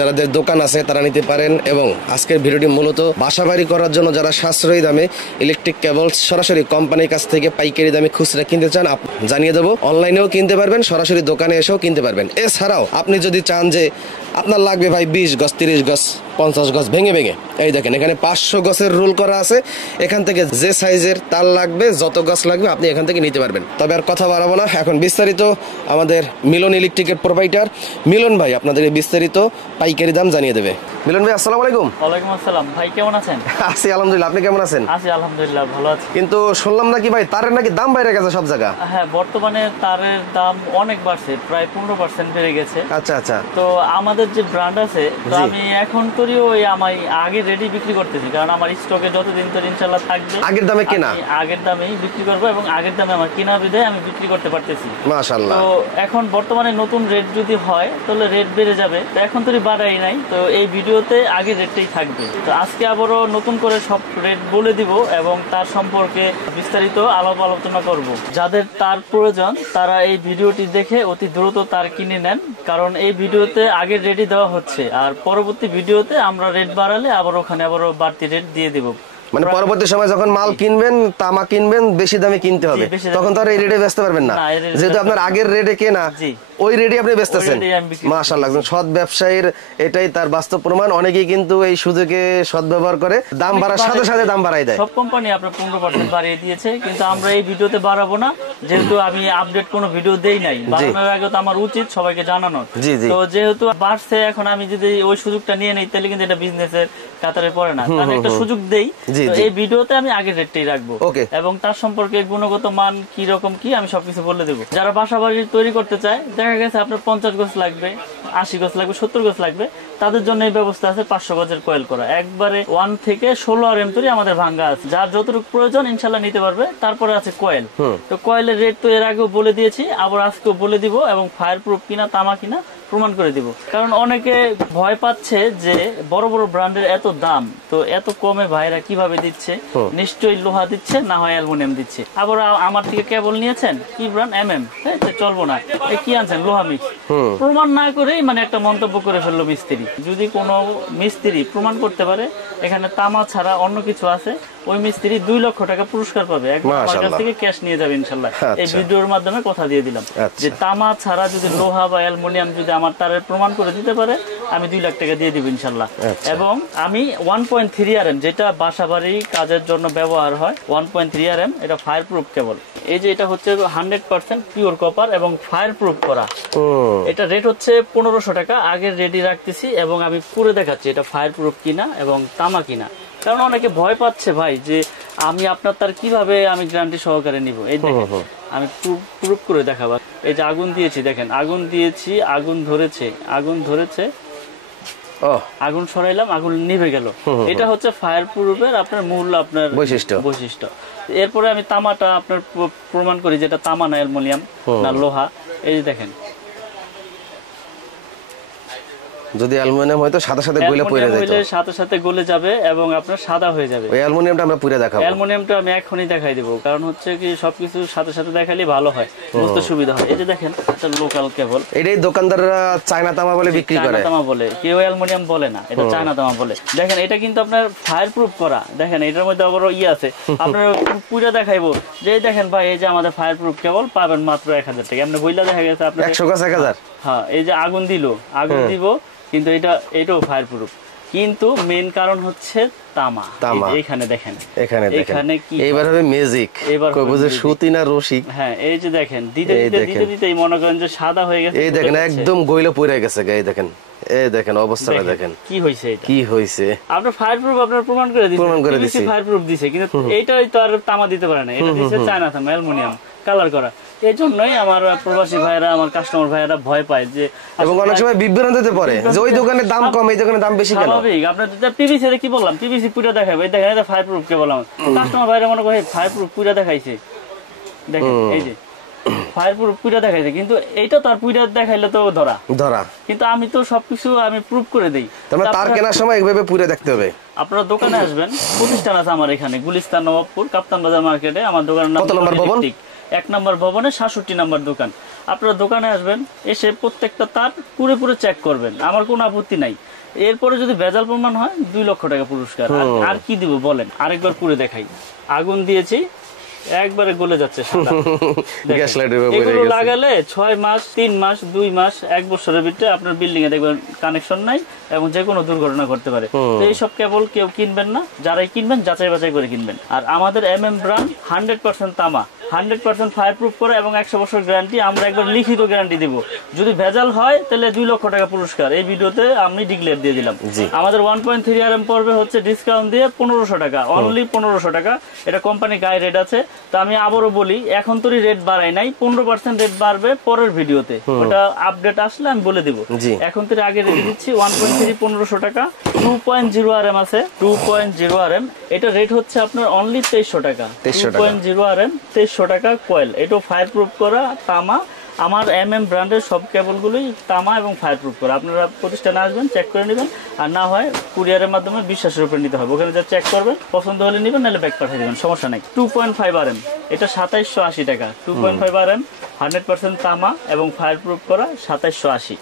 যাদের দোকান আছে তারা নিতে পারেন। এবং আজকের ভিডিওটি মূলত বাসাবাড়ি করার জন্য যারা সাশ্রয়ী দামে ইলেকট্রিক কেবল সরাসরি কোম্পানির কাছ থেকে পাইকারি দামে খুচরা কিনতে চান জানিয়ে দেবো। অনলাইনেও কিনতে পারবেন, সরাসরি দোকানে এসেও কিনতে পারবেন। এছাড়াও আপনি যদি চান যে আপনার লাগবে ভাই 20 গজ 30 গজ 50 গজ ভেঙে ভেঙে, এই দেখেন এখানে 500 গজের রুল করা আছে। এখান থেকে যে সাইজের তার লাগবে, যত গজ লাগবে আপনি এখান থেকে নিতে পারবেন। তবে আর কথা বাড়াবো না, এখন বিস্তারিত আমাদের মিলন ইলেকট্রিকের প্রোভাইডার মিলন ভাই আপনাদের বিস্তারিত পাইকারি দাম জানিয়ে দেবে। মিলন ভাই আসসালামু আলাইকুম। ওয়ালাইকুম আসসালাম ভাই, কেমন আছেন? আছি আলহামদুলিল্লাহ, আপনি কেমন আছেন? আছি আলহামদুলিল্লাহ, ভালো আছি। কিন্তু শুনলাম নাকি ভাই তারের নাকি দাম বাইরে গেছে সব জায়গা? হ্যাঁ, বর্তমানে তারের দাম অনেক বাড়ছে, প্রায় 15% বেড়ে গেছে। আচ্ছা আচ্ছা। তো আমাদের যে ব্র্যান্ড আছে, তো আমি এখন তরি ওই আমি আগে রেডি বিক্রি করতেছি, কারণ আমার স্টকে যতদিন তো ইনশাআল্লাহ থাকবে আগের দামে কেনা, আগের দামেই বিক্রি করবো এবং আগের দামে আমার কেনা বিধায় আমি বিক্রি করতে পারতেছি। মাশাআল্লাহ। তো এখন বর্তমানে নতুন রেট যদি হয় তাহলে রেট বেড়ে যাবে, তো এখন তরি বাড়াই নাই, তো এই ভিডিওতে আগের রেটটাই থাকবে। তো আজকে আবারও নতুন করে সব রেট বলে দিব এবং তার সম্পর্কে বিস্তারিত আলোচনা করব। যাদের তার প্রয়োজন তারা এই ভিডিওটি দেখে অতি দ্রুত তার কিনে নেন, কারণ এই ভিডিওতে আগের রেটই দেওয়া হচ্ছে, আর পরবর্তী ভিডিওতে আমরা রেট বাড়ালে আবার ওখানে আবারও বাড়তি রেট দিয়ে দেব। মানে পরবর্তী সময় যখন মাল কিনবেন, তামা কিনবেন, বেশি দামে কিনতে হবে, তখন তো আর এই রেটে বেচতে পারবেন না, যেহেতু আপনার আগের রেটে কেনা ওই রেটে আপনি বেচতেছেন। মাশাআল্লাহ, একজন সৎ ব্যবসায়ীর এটাই তার বাস্তব প্রমাণ। অনেকেই কিন্তু এই সুযোগে সদ্ব্যবহার করে, দাম বাড়ার সাথে সাথে দাম বাড়াই দেয়। সব কোম্পানি আপনার 15% বাড়িয়ে দিয়েছে, কিন্তু আমরা এই ভিডিওতে বাড়াবো না, যেহেতু আমি আপডেট কোনো ভিডিও দেই নাই। বাড়ানোর আগে তো আমার উচিত সবাইকে জানানোর। তো যেহেতু বাড়ছে, এখন আমি যদি ওই সুযোগটা নিয়ে নেই তাহলে কিন্তু এটা বিজনেসের কাতারে পড়ে না। আমি একটা সুযোগ দেই, এই ভিডিওতে আমি আগের রেটটাই রাখবো এবং তার সম্পর্কে গুণগত মান কি রকম কি আমি সবকিছু বলে দেবো। যারা বাসা বাড়ি তৈরি করতে চায়, দেখা গেছে আপনার 50 গজ লাগবে, 80 গজ লাগবে, 70 গজ লাগবে, তাদের জন্য এই ব্যবস্থা আছে 500 গজের কয়েল করা, একবারে 1 থেকে 16 RM তৈরি আমাদের ভাঙ্গা আছে। যার যতটুকু প্রয়োজন ইনশাল্লাহ নিতে পারবে। তারপরে আছে কয়েল। তো কয়েলের রেট তো এর আগেও বলে দিয়েছি, আবার আজকেও বলে দিব, এবং ফায়ার প্রুফ কিনা তামা কিনা প্রমাণ করে দিব। কারণ অনেকে ভয় পাচ্ছে যে বড় বড় ব্র্যান্ডের এত দাম, তো এত কমে ভাইরা কিভাবে দিচ্ছে, নিশ্চয়ই লোহা দিচ্ছে, না হয় অ্যালুমিনিয়াম দিচ্ছে। আবার আমার থেকে কেবল নিয়েছেন কি ব্র্যান্ড MM, চলবো না, কি আনছেন লোহা মিক্স, প্রমাণ না করেই মানে একটা মন্তব্য করে ফেললো মিস্ত্রি। যদি কোনো মিস্ত্রি প্রমাণ করতে পারে এখানে তামা ছাড়া অন্য কিছু আছে, ওই মিস্ত্রি 2 লক্ষ টাকা পুরস্কার পাবে, আমার কাছ থেকে ক্যাশ নিয়ে যাবে ইনশাল্লাহ। এই ভিডিওর মাধ্যমে কথা দিয়ে দিলাম যে তামা ছাড়া যদি লোহা বা অ্যালুমিনিয়াম যদি আমার তারের প্রমাণ করে দিতে পারে, আমি 2 লাখ টাকা দিয়ে দিব ইনশাল্লাহ। এবং আমি 1.3 RM, যেটা বাসা বাড়ি কাজের জন্য ব্যবহার হয়, 1.3 RM, এটা ফায়ার প্রুফ কেবল। এই যে এটা হচ্ছে 100% পিওর কপার এবং ফায়ার প্রুফ করা। এটা রেট হচ্ছে 1500 টাকা, আগের রেডি রাখতেছি এবং আমি পুরো দেখাচ্ছি এটা ফায়ার প্রুফ কিনা এবং তামা কিনা। কারণ অনেকে ভয় পাচ্ছে ভাই যে আমি আপনার তার কিভাবে আমি গ্যারান্টি সহকারে নিব। এই দেখেন আমি প্রুফ করে দেখাবো। এই যে আগুন দিয়েছি, দেখেন আগুন দিয়েছি, আগুন ধরেছে, আগুন সরাইলাম, আগুন নিভে গেল। এটা হচ্ছে ফায়ার প্রুফের আপনার মূল আপনার বৈশিষ্ট্য। এরপরে আমি তামাটা আপনার প্রমাণ করি যেটা তামা না অ্যালুমিনিয়াম না লোহা। এই যে দেখেন, যদি অ্যালুমিনিয়াম হয় তো সাথে সাথে গলে পড়ে যায়, তো সাথে সাথে গলে যাবে এবং আপনার সাদা হয়ে যাবে। ওই অ্যালুমিনিয়ামটা আমরা পুরো দেখাবো। অ্যালুমিনিয়ামটা আমি এখনই দেখাই দেব, কারণ হচ্ছে কি সবকিছু সাথে সাথে দেখালে ভালো হয়, বুঝতে সুবিধা হয়। এই যে দেখেন এটা লোকাল কেবল, এটাই দোকানদাররা চায়না তামা বলে বিক্রি করে, চায়না তামা বলে, কেউ অ্যালুমিনিয়াম বলে না, এটা চায়না তামা বলে। দেখেন এটা কিন্তু আপনার ফায়ার প্রুফ করা, দেখেন এটার মধ্যে আবার আছে, আপনার পুরো দেখাইবো যে দেখেন ভাই এই যে আমাদের ফায়ার প্রুফ কেবল পাবেন মাত্র 1000 টাকা। এমনি বইলা দেখা গেছে আপনার 100 গাছ 1000। হ্যাঁ, এই যে আগুন দিব, কিন্তু এটাও ফায়ার প্রুফ, কিন্তু মেন কারণ হচ্ছে তামা। এখানে দেখেন, এখানে কি এবার হবে ম্যাজিক, এবার বুঝে সুতি না রশি। হ্যাঁ, এই যে দেখেন দিতে মনে করেন যে সাদা হয়ে গেছে। এই দেখেন একদম গইলে পড়ে গেছে, এই দেখেন, এই দেখেন অবস্থাটা দেখেন কি হইছে, এটা কি হইছে। আপনার ফায়ার প্রুফ আপনার প্রমাণ করে দিয়েছে, ফায়ার প্রুফ দিছে, কিন্তু এইটাই তো আর তামা দিতে পারে না, এটা দিছে চায়না তামা অ্যালুমিনিয়াম কালার করা। এই জন্যই আমার প্রবাসী ভাইরা, আমার কাস্টমার ভাইরা ভয় পায় যে, এবং অনেক সময় বিভ্রান্তিতে পড়ে যে ওই দোকানে দাম কম, এই দোকানে দাম বেশি কেন। আপনার পিভিসি কি বললাম, পিভিসি পুরো দেখাবে, এই দেখেন এটা ফায়ার প্রুফ কে বললাম, কাস্টমার ভাইরা মনে করে ফায়ার প্রুফ পুরো দেখাইছে, দেখেন এই যে ফায়ার প্রুফ পুরো দেখাইছে, কিন্তু এইটা তার পুরো দেখাইলে তো ধরা, কিন্তু আমি তো সবকিছু আমি প্রুফ করে দেই। তার কেনার সময় এইভাবে পুরো দেখতে হবে। আপনারা দোকানে আসবেন, প্রতিষ্ঠান আছে আমার এখানে গুলিস্তান নবাবপুর কাপ্তান বাজার মার্কেটে, আমার দোকানের নাম 1 নম্বর ভবনে 66 নম্বর দোকান। আপনারা দোকানে আসবেন, এসে প্রত্যেকটা তার পুরোপুরি চেক করবেন, আমার কোনো আপত্তি নাই। এরপরে যদি ভেজাল প্রমাণ হয় 2 লক্ষ টাকা পুরস্কার। আর কি দিব বলেন? আরেকবার পুরে দেখাই। আগুন দিয়েছি, একবারে গলে যাচ্ছে সাদা। এগুলো লাগালে 6 মাস, 3 মাস, 2 মাস, 1 বছরের ভিতরে আপনার বিল্ডিং এ দেখবেন কানেকশন নাই এবং যে কোনো দুর্ঘটনা ঘটতে পারে। তো এইসব কেবল কেউ কিনবেন না, যারাই কিনবেন যাচাই বাছাই করে কিনবেন। আর আমাদের ব্র্যান্ড 100% তামা, 100% ফায়ার প্রুফ করে এবং 100 বছর গ্যারান্টি। আমরা একবার লিখিত গ্যারান্টি দিব, যদি ভেজাল হয় তাহলে 2 লক্ষ টাকা পুরস্কার। এই ভিডিওতে আমি ডিক্লেয়ার দিয়ে দিলাম। আমাদের 1.3 RM পড়বে হচ্ছে ডিসকাউন্ট দিয়ে 1500 টাকা, অনলি 1500 টাকা। এটা কোম্পানি গায়ে রেট আছে। তো আমি আবারও বলি, এখন তো রেট বাড়াই নাই, 15% রেট বাড়বে পরের ভিডিওতে, ওটা আপডেট আসলে আমি বলে দিব। এখন তো আগে রেট দিচ্ছি 1.3 1500 টাকা। 2.0 RM আছে, 2.0 RM, এটা রেট হচ্ছে আপনার অনলি 2300 টাকা। 2.0 RM 2300 টাকা কয়েল। এটা ফায়ার প্রুফ করা তামা। আমার ব্র্যান্ডের সব কেবলগুলোই তামা এবং ফায়ার প্রুফ করা। আপনারা প্রতিষ্ঠানে আসবেন, চেক করে নেবেন, আর না হয় কুরিয়ারের মাধ্যমে বিশ্বাসের উপরে নিতে হবে। ওখানে যা চেক করবেন, পছন্দ হলে নেবেন, নাহলে ব্যাক পাঠিয়ে দেবেন, সমস্যা নাই। 2.5 RM, এটা 2780 টাকা। 2.5 RM 100% তামা এবং ফায়ার প্রুফ করা, 2780।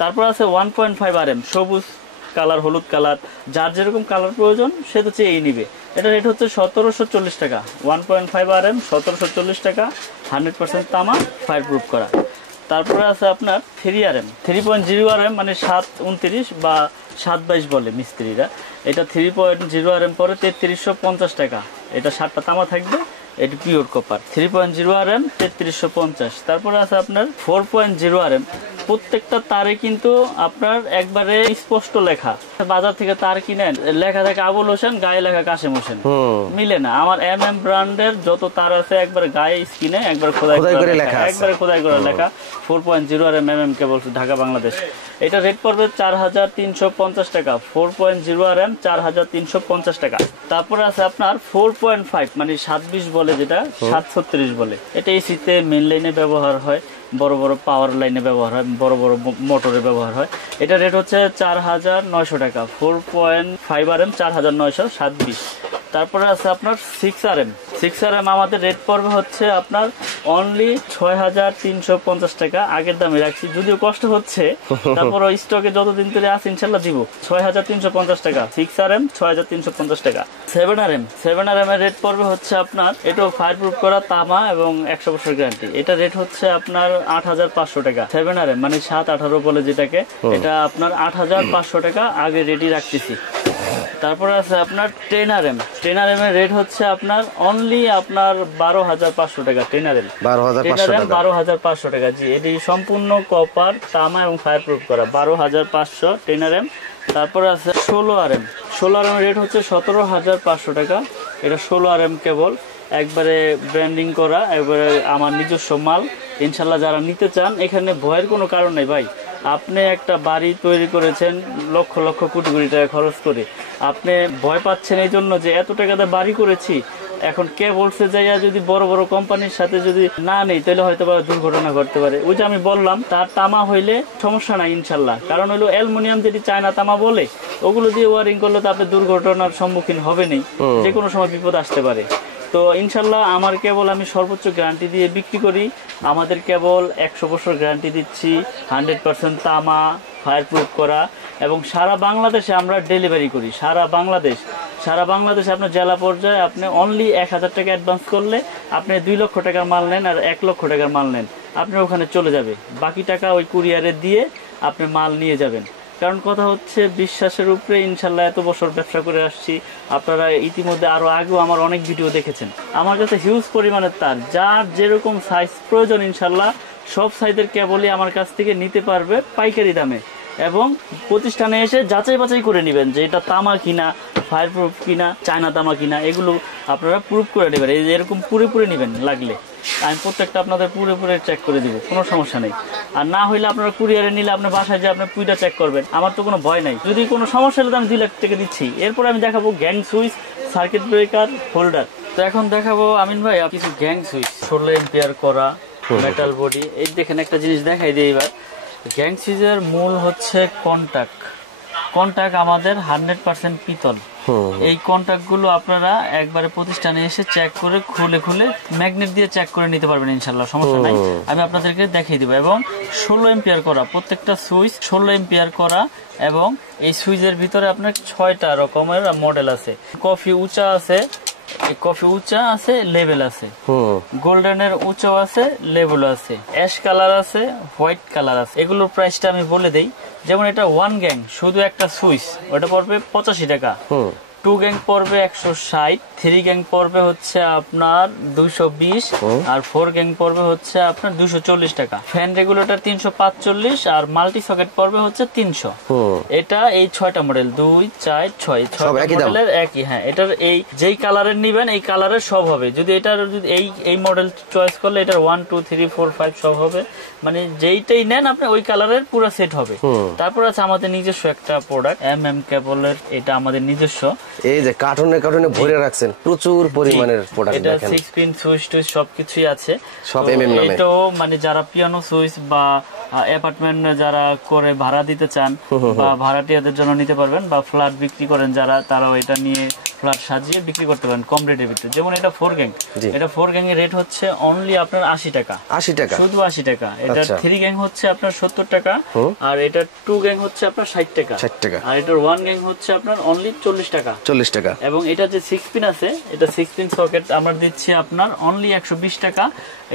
তারপর আছে 1.5 RM, সবুজ কালার, হলুদ কালার, যার যেরকম কালার প্রয়োজন সে তো চেয়েই নিবে। এটা রেট হচ্ছে 1740 টাকা। 1.5 RM 1740 টাকা, 100% তামা, ফায়ার প্রুফ করা। তারপরে আছে আপনার 3 RM, 3.0 RM মানে 729 বা 722 বলে মিস্ত্রিরা। এটা 3.0 RM পরে 3350 টাকা। এটা 7টা তামা থাকবে, এটা পিওর কপার। 3.0 RM 3350। তারপরে আছে আপনার 4.0 RM। প্রত্যেকটা তারে কিন্তু আপনার একবারে স্পষ্ট লেখা। বাজার থেকে তার কিনেন, লেখা থাকে আবুল হোসেন, গায়ে লেখা কাশেম হোসেন, মিলে না। আমার ব্র্যান্ডের যত তার আছে একবার গায়ে স্কিনে একবার খোদাই করে লেখা, একবারে খোদাই করে লেখা। 4.0 RM কেবল, ঢাকা বাংলাদেশ। এটা রেট পড়বে 4350 টাকা। 4.0 RM 4350 টাকা। তারপরে আছে আপনার 4.5 মানে 720 বলে, যেটা 736 বলে। এটা এসিতে মেইন লাইনে ব্যবহার হয়, বড় বড় পাওয়ার লাইনে ব্যবহার হয়, বড় বড় মোটরে ব্যবহার হয়। এটা রেট হচ্ছে 4900 টাকা। 4.5 RM 4927। তারপরে আছে আপনার 6 RM। 6 RM আমাদের রেট পড়বে হচ্ছে আপনার অনলি 6350 টাকা। আগের দামে রাখছি, যদিও কষ্ট হচ্ছে, তারপর স্টকে যতদিন ধরে আছে ইনশাল্লাহ দিব। 6350 টাকা 6 RM, 6350 টাকা। 7 RM, 7 RM এর রেট পড়বে হচ্ছে আপনার, এটাও ফায়ার প্রুফ করা তামা এবং 100 বছর গ্যারান্টি। এটা রেট হচ্ছে আপনার 8500 টাকা। 7 RM মানে 718 বলে যেটাকে, এটা আপনার 8500 টাকা আগে রেডি রাখতেছি। তারপরে আছে আপনার 10 RM। 10 RM এর রেট হচ্ছে আপনার অনলি আপনার 12500 টাকা। 10 RM 12500 টাকা। জি, এটি সম্পূর্ণ কপার, তামা এবং ফায়ার প্রুফ করা। 12500 10 RM। তারপরে আছে 16 RM। 16 RM এর রেট হচ্ছে 17500 টাকা। এটা 16 RM কেবল, একবারে ব্র্যান্ডিং করা, একবারে আমার নিজস্ব মাল। ইনশাল্লাহ যারা নিতে চান, এখানে ভয়ের কোনো কারণ নেই ভাই। আপনি একটা বাড়ি তৈরি করেছেন লক্ষ লক্ষ কোটি কোটি টাকা খরচ করে, আপনি ভয় পাচ্ছেন এই জন্য যে এত টাকাতে বাড়ি করেছি, এখন কে বলছে যাইয়া যদি বড় বড় কোম্পানির সাথে যদি না নেই তাহলে হয়তো বা দুর্ঘটনা ঘটতে পারে। ওই যে আমি বললাম, তার তামা হইলে সমস্যা নাই ইনশাল্লাহ, কারণ হলো অ্যালুমিনিয়াম যেটি চায়না তামা বলে, ওগুলো দিয়ে ওয়ারিং করলে তো আপনি দুর্ঘটনার সম্মুখীন হবেনই, যে কোনো সময় বিপদ আসতে পারে। তো ইনশাল্লাহ আমার কেবল আমি সর্বোচ্চ গ্যারান্টি দিয়ে বিক্রি করি। আমাদের কেবল 100 বছর গ্যারান্টি দিচ্ছি, 100% তামা, ফায়ার প্রুফ করা, এবং সারা বাংলাদেশে আমরা ডেলিভারি করি। সারা বাংলাদেশে আপনার জেলা পর্যায়ে আপনি অনলি 1000 টাকা অ্যাডভান্স করলে আপনি 2 লক্ষ টাকার মাল নেন আর 1 লক্ষ টাকার মাল নেন, আপনার ওখানে চলে যাবে। বাকি টাকা ওই কুরিয়ারে দিয়ে আপনি মাল নিয়ে যাবেন। কারণ কথা হচ্ছে বিশ্বাসের উপরে ইনশাল্লাহ এত বছর ব্যবসা করে আসছি। আপনারা ইতিমধ্যে আরো আগেও আমার অনেক ভিডিও দেখেছেন। আমার কাছে হিউজ পরিমাণের তার, যার যেরকম সাইজ প্রয়োজন ইনশাল্লাহ সব সাইজের কেবলই আমার কাছ থেকে নিতে পারবে পাইকারি দামে। এবং প্রতিষ্ঠানে এসে যাচাই বাছাই করে নেবেন যে এটা তামা কিনা, ফায়ার প্রুফ কিনা, চায়না তামা কিনা, এগুলো আপনারা প্রুফ করে নেবেন। এই যে এরকম পুরে নেবেন, লাগলে আমি প্রত্যেকটা আপনাদের পুরে চেক করে দিব, কোনো সমস্যা নেই। আর না হইলে আপনারা কুরিয়ারে নিলে আপনার বাসায় যে আপনি পুইটা চেক করবেন, আমার তো কোনো ভয় নাই। যদি কোনো সমস্যা হলে আমি 2 লাখ টাকা দিচ্ছি। এরপরে আমি দেখাবো gang switch, circuit breaker, holder. তো এখন দেখাবো আমিন ভাই কিছু গ্যাং সুইচ 16 এম্পিয়ার করা মেটাল বডি। এই দেখেন একটা জিনিস দেখাই দিই এবার। গ্যাং সুইচের মূল হচ্ছে কন্টাক্ট আমাদের 100% পিতল। এই কন্টাক্ট গুলো আপনারা একবারে প্রতিষ্ঠানে এসে চেক করে খুলে ম্যাগনেট দিয়ে চেক করে নিতে পারবেন ইনশাল্লাহ, সমস্যা নাই। আমি আপনাদেরকে দেখিয়ে দিব। এবং 16 এম্পিয়ার করা প্রত্যেকটা সুইচ, 16 এম্পিয়ার করা। এবং এই সুইচের ভিতরে আপনার 6টা রকমের মডেল আছে। কফি উঁচা আছে, কফি উঁচা আছে, লেভেল আছে, গোল্ডেনের উঁচা আছে, লেভেল আছে, অ্যাশ কালার আছে, হোয়াইট কালার আছে। এগুলোর প্রাইসটা আমি বলে দেই। যেমন এটা 1 গ্যাং শুধু একটা সুইচ, ওটা পড়বে 85 টাকা। 2 গ্যাং পড়বে 160, 3 গ্যাং পড়বে হচ্ছে আপনার 220, আর 4 গ্যাং পড়বে হচ্ছে আপনার 240 টাকা। ফ্যান রেগুলেটর 345, আর মাল্টি সকেট পড়বে হচ্ছে 300। এটা এই 6টা মডেল, 2, 4, 6 মডেলের একই। হ্যাঁ, এটার এই যেই কালারের নিবেন এই কালারের সব হবে। যদি এটার যদি এই মডেল চয়েস করলে এটার 1, 2, 3, 4, 5 সব হবে। মানে যেইটাই নেন আপনি ওই কালারের পুরো সেট হবে। তারপর আছে আমাদের নিজস্ব একটা প্রোডাক্ট কেবলের, এটা আমাদের নিজস্ব। এই যে কার্টুনে ভরে রাখছেন প্রচুর পরিমাণের প্রোডাক্ট দেখেন। এটা 6 পিন সুইচ টুইচ সবকিছুই আছে সব এমএম নামে। এটাও মানে যারা পিয়ানো সুইচ বা অ্যাপার্টমেন্ট যারা করে ভাড়া দিতে চান বা ভাড়াটিয়াদের জন্য নিতে পারবেন, বা ফ্ল্যাট বিক্রি করেন যারা, তারাও এটা নিয়ে ফ্ল্যাট সাজিয়ে বিক্রি করতে পারেন কম রেটের ভিতরে। যেমন এটা 4 গ্যাং, এটা 4 গ্যাং এর রেট হচ্ছে অনলি আপনার 80 টাকা। 80 টাকা, শুধু 80 টাকা। এটা 3 গ্যাং হচ্ছে আপনার 70 টাকা, আর এটা 2 গ্যাং হচ্ছে আপনার 60 টাকা, 60 টাকা। আর এটার 1 গ্যাং হচ্ছে আপনার অনলি 40 টাকা, 40 টাকা। এবং এটা যে 6 পিন আছে, এটা 6 পিন সকেট আমরা দিচ্ছি আপনার অনলি 120 টাকা।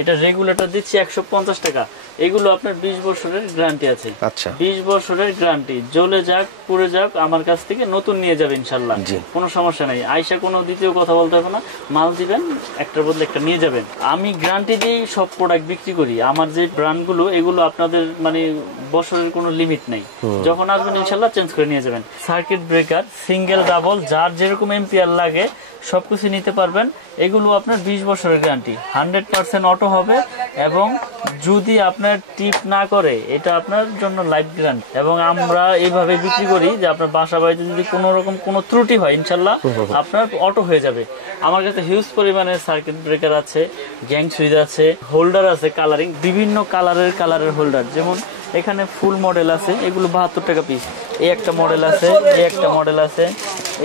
এটা রেগুলেটর দিচ্ছি 150 টাকা। এগুলো আপনার 20 বছরের গ্যারান্টি আছে। আচ্ছা, 20 বছরের গ্যারান্টি, জ্বলে যাক পুড়ে যাক আমার কাছ থেকে নতুন নিয়ে যাবে ইনশাআল্লাহ, কোনো সমস্যা নাই। আয়সা কোনো দ্বিতীয় কথা বলতে হবে না, মাল দিবেন একটার বদলে একটা নিয়ে যাবেন। আমি গ্যারান্টি দিয়ে সব প্রোডাক্ট বিক্রি করি। আমার যে ব্র্যান্ডগুলো এগুলো আপনাদের মানে বছরের কোনো লিমিট নেই, যখন আসবেন ইনশাআল্লাহ চেঞ্জ করে নিয়ে যাবেন। সার্কিট ব্রেকার সিঙ্গেল ডাবল যার যেরকম এম্পিয়ার লাগে সবকিছু নিতে পারবেন। এগুলো আপনার 20 বছরের গ্যারান্টি, 100% অটো হবে। এবং যদি আপনার টিপ না করে এটা আপনার জন্য লাইফ গ্যারান্টি। এবং আমরা এইভাবে বিক্রি করি যে আপনার বাসা বাড়িতে যদি কোনো রকম কোনো ত্রুটি হয় ইনশাল্লাহ আপনার অটো হয়ে যাবে। আমার কাছে হিউজ পরিমাণের সার্কিট ব্রেকার আছে, গ্যাং সুইচ আছে, হোল্ডার আছে কালারিং, বিভিন্ন কালারের হোল্ডার। যেমন এখানে ফুল মডেল আছে, এগুলো 72 টাকা পিস। এই একটা মডেল আছে, এই একটা মডেল আছে,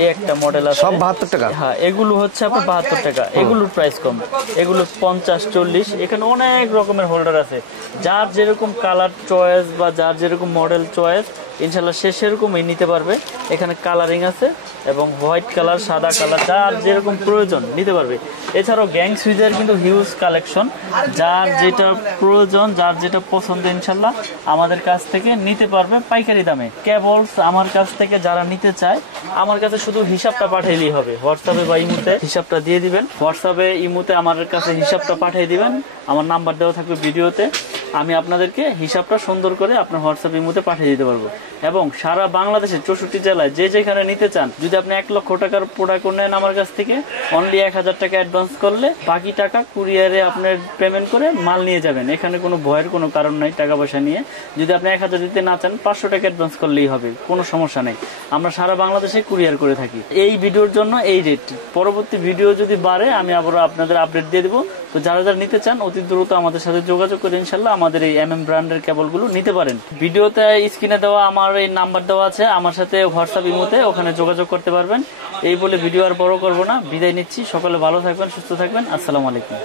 এই একটা মডেল আছে, সব 72 টাকা। হ্যাঁ, এগুলো হচ্ছে আপনার 72 টাকা। এগুলোর প্রাইস কম, এগুলো 50, 40। এখানে অনেক রকমের হোল্ডার আছে, যার যেরকম কালার চয়েস বা যার যেরকম মডেল চয়েস ইনশাল্লাহ সে সেরকমই নিতে পারবে। এখানে কালারিং আছে এবং হোয়াইট কালার, সাদা কালার, যার যেরকম প্রয়োজন নিতে পারবে। এছাড়াও গ্যাং সুইচের কিন্তু হিউজ কালেকশন, যার যেটা প্রয়োজন যার যেটা পছন্দ ইনশাল্লাহ আমাদের কাছ থেকে নিতে পারবে পাইকারি দামে। কেবলস আমার কাছ থেকে যারা নিতে চায় আমার কাছে শুধু হিসাবটা পাঠাইলেই হবে। হোয়াটসঅ্যাপে বা ইমুতে হিসাবটা দিয়ে দিবেন, হোয়াটসঅ্যাপে ইমুতে আমার কাছে হিসাবটা পাঠিয়ে দিবেন। আমার নাম্বার দেওয়া থাকবে ভিডিওতে, আমি আপনাদেরকে হিসাবটা সুন্দর করে আপনার হোয়াটসঅ্যাপ ইমুতে পাঠিয়ে দিতে পারবো। এবং সারা বাংলাদেশের 64 জেলায় যে যেখানে নিতে চান, যদি আপনি 1 লক্ষ টাকার প্রোডাক্ট নেন আমার কাছ থেকে, অনলি 1000 টাকা অ্যাডভান্স করলে বাকি টাকা কুরিয়ারে আপনার পেমেন্ট করে মাল নিয়ে যাবেন। এখানে কোনো ভয়ের কোনো কারণ নাই টাকা পয়সা নিয়ে। যদি আপনি 1000 দিতে না চান 500 টাকা অ্যাডভান্স করলেই হবে, কোনো সমস্যা নেই। আমরা সারা বাংলাদেশে কুরিয়ার করে থাকি। এই ভিডিওর জন্য এই রেট, পরবর্তী ভিডিও যদি বাড়ে আমি আবার আপনাদের আপডেট দিয়ে দেবো। তো যারা যারা নিতে চান অতি দ্রুত আমাদের সাথে যোগাযোগ করে ইনশাল্লাহ আমাদের এই ব্র্যান্ডের কেবলগুলো নিতে পারেন। ভিডিওতে স্ক্রিনে দেওয়া আমার এই নাম্বার দেওয়া আছে, আমার সাথে হোয়াটসঅ্যাপ ইমোতে ওখানে যোগাযোগ করতে পারবেন। এই বলে ভিডিও আর বড় করবো না, বিদায় নিচ্ছি। সকলে ভালো থাকবেন, সুস্থ থাকবেন। আসসালামু আলাইকুম।